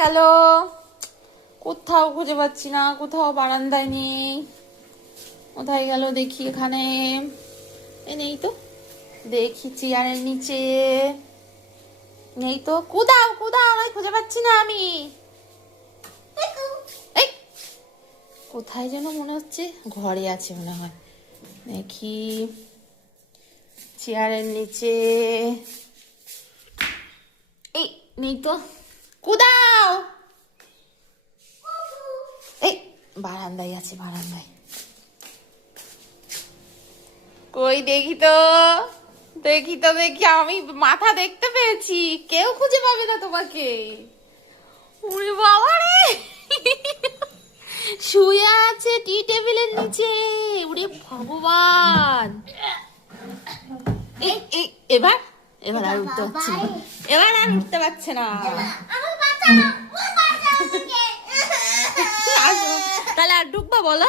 গেল কোথাও খুঁজে পাচ্ছি না, কোথাও বারান্দায় নেই। কোথায় গেল দেখি, এখানে নেই তো। দেখি চেয়ারের নিচে নেই তো। কোথাও কোথাও আমি খুঁজে পাচ্ছি না। আমি এই কোথায় যেন মনে হচ্ছে ঘরে আছে মনে হয়। দেখি চেয়ারের নিচে, এই নেই তো। কোথাও এই বারান্দায় আছে, বারান্দায়। কই দেখি তো, দেখি তো, দেখি। আমি মাথা দেখতে পেয়েছি, কেউ খুঁজে পাবে না তোমাকে। ওরে বাবা রে, শুয়ে আছে টি টেবিলের নিচে। ওরে ভগবান। এই এই এবার এবার আর উঠতে পারছে না, এবার আর উঠতে পারছে না। আসো, তাহলে আর ঢুকবা বলো।